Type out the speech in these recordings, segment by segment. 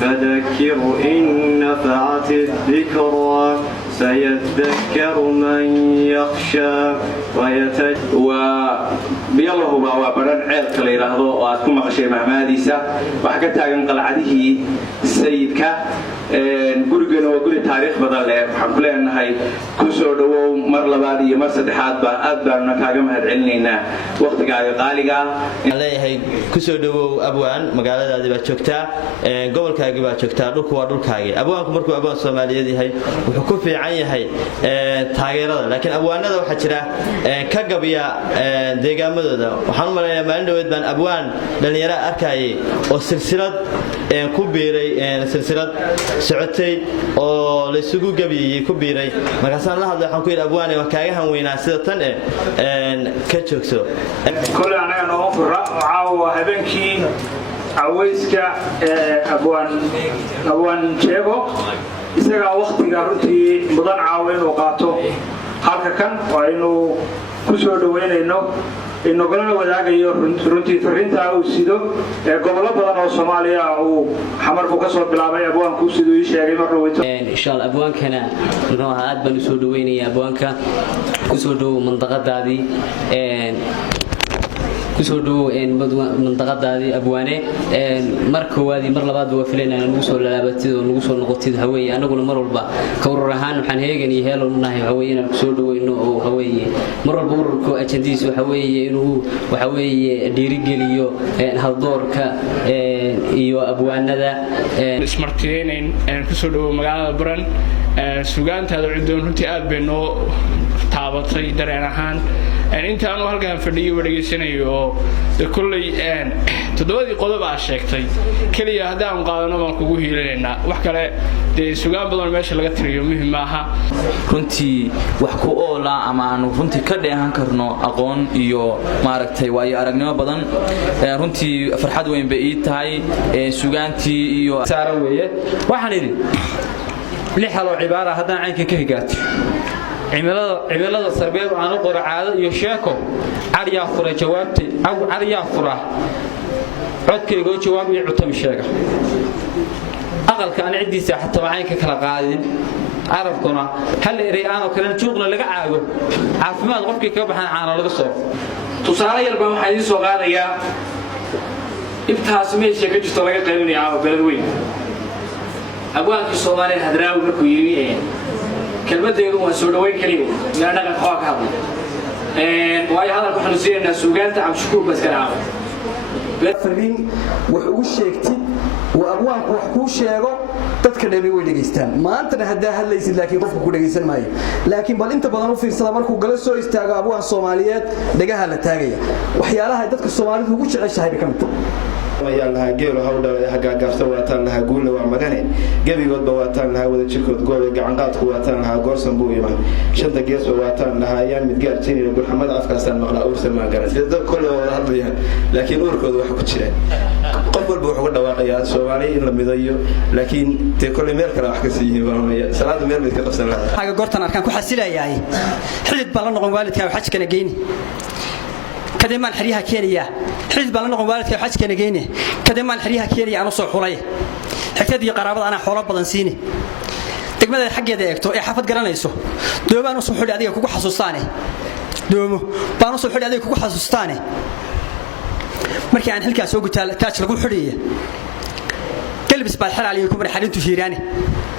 فذكر إن نفعت الذكرى سيذكر من يخشى وبيالله وبرن عيل كلا يراهدو وأتكون مقشي مع ماديسة وحكتها ينقل عليه السيد gurigeena waa guri taariikh badan leh waxaan ku leenahay ku soo dhawow mar labaad iyo mar saddexaad ba aad baan kaaga mahadcelinaynaa waqtigaaga qaaliga ah leeyahay ku soo dhawow abwaan magaaladaada baa joogtaa gobolkaaga baa joogtaa dhulku waa dhulkaaga abwaanku markuu abwaan Soomaaliyeed yahay wuxuu ku fiican yahay taageerada laakiin abwaanada waxa jira ka gabiya deegaamadooda waxaan u maleynayaa maalin dhaweed baan abwaan dhalinyaro arkayay oo silsilad ku biiray silsilad socotay oo la isugu gabiyay ku biiray markaasaan la hadlay waxaan ku yiri abwaan waa kaaga han weynaa sida tan ka joogso kul anaga noo fura caawa habeenkii aweyska abwaan jeego isaga waqtiga runtii mudan caawa inuu qaato halka kan waa inuu ku soo dhaweynayno inuu golana wadaagayo runtii fariinta uu sido gobollo badan oo Soomaaliya uu xamarku ka soo bilaabay abwaanku sidoo ii sheegay mar dhaweyto insha Allah abwaankana ruuxa aad baan soo dhaweynaya abwaanka ku soo dhaw mandaqadaadii kusoo dhaw mandaqadaadii abwaane marka waadi mar labaad waa filaynaa inuu soo laabatid oo nagu soo noqotid haween anaguna mar walba ka urur ahaan waxaan heegan iyo heelo nahay haween inaan kusoo dhaweyno oo haween mar walba ururku ajandiis waxa weeye inuu waxa weeye dhiirigeliyo haldoorka iyo abwaanada ismartiyeen kusoo dhaw magaalada Buran suugaantaada ciidoon runtii aad bay noo taabatay dareen ahaan intaanu halkaan fadhiyo wareegsanayo kullay todobadii qodob ah sheegtay kaliya hadaan qaadano baan kugu hiileynaa wax kale suugaan badan meesha laga tiriyo muhiim aha runtii wax ku oola ama aanu runtii ka dheehan karno aqoon iyo maaragtay waayo aragnimo badan runtii farxad weyn bay ii tahay suugaantii iyo saara weeye waxaan idin lixalo cibaara hadaan caynka ka higaatay cimilada sarbeed aan u qoro caado iyo sheeko ariya fura jawaabtay aw ariya fura codkayga jawaab iyo cutami sheega aqalka aan cidiisa xataa caynka kala qaadin arabkuna hal ereyaan oo kale juuqna laga caago caafimaad qofkii ka baxan caano laga soo tusaale yar baan waxaan idin soo qaadayaa intaas meesha ka jirto laga qaybinayo balad weyn abwaankii Soomaaliyeed hadraawi markuu yiri kelmadeedu waa soo dhaweyn kaliya ila dhaqan xooga ka hadlay waayo hadalku waxaan siinaynaa suugaanta am shukuur bas kala fariin wax ugu sheegtid waa abwaanku wax ku sheego dadka dheemay way dhageystaan maanta hadaa hadlaysid laakiin qofku ku dhageysan maayo laakiin bal inta badan u fiirsada markuu gala soo istaago abwaan Soomaaliyeed dhagaha la taagaya waxyaalaha dadka Soomaalidu ugu jeceshahay kamid laha geelo hawdha hagaagafta waataan laha guulna waa magane gebigoodba waataan laha wada jirkood goobe gacan qaadku waataan laha goorsan buu iman shanta geesba waataan laha ayaan mid gaar jirin gurxamada afkaasaan maqlaa uursan ma garan sida kulli wada hadlayaan laakiin uurkooda wax ku jiraan qof walba wuxuu ka dhawaaqayaa Soomaaliya in la midayo laakiin te kulli meel kale wax ka siiyin baranaya salaad meel mid ka qabsan lahaa haga goortan arkaan ku xasilayahay xilid baa la noqon waalidka wax xajkana geeyni كدمان حريها كينيا حزب الله نقول والدك حج كان جيني كدمان حريها كينيا أنا صح حولي حكتي قرابة أنا حولي بدن سيني تكمل الحق يديك تو حفظ قرنا يسوع دوم أنا صح حولي عليك كوكو حسوستاني دوم بأنا صح حولي عليك كوكو حسوستاني مركي عن حلقة سوق تاج لقول حرية قلبس بالحر عليكم رحلين تجيراني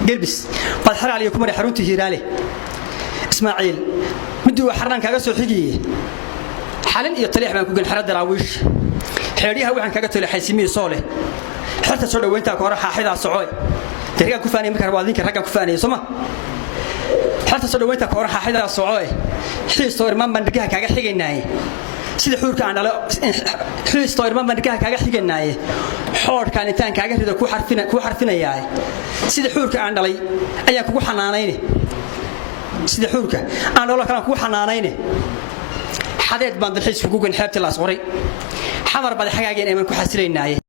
قلبس بالحر عليكم رحلين تجيراني إسماعيل مدو حرنا كجسوا حقيقي حالن iyo taliix baan ku gal xarada raawish xeeriyaha waxaan kaga talo xaysimii soole xirta soo dhaweynta ka hor xaaxida socod tariiqa ku faanay markaa waadinka ragga ku faanay soma xirta soo dhaweynta ka hor xaaxida socod xiisto irmaan bandhigaha kaga xigeynay sida xuurka aan dhalo xiisto irmaan bandhigaha kaga xigeynay xoorkaan intaan kaaga rido ku xarfinayaa sida xuurka aan dhalay ayaa kugu xanaanaynay sida xuurka aan dhalo kala kugu xanaanaynay حديد باند الحس في جوجل حابت الأصغري حمر بعد حاجة أنا من كحسرين ناي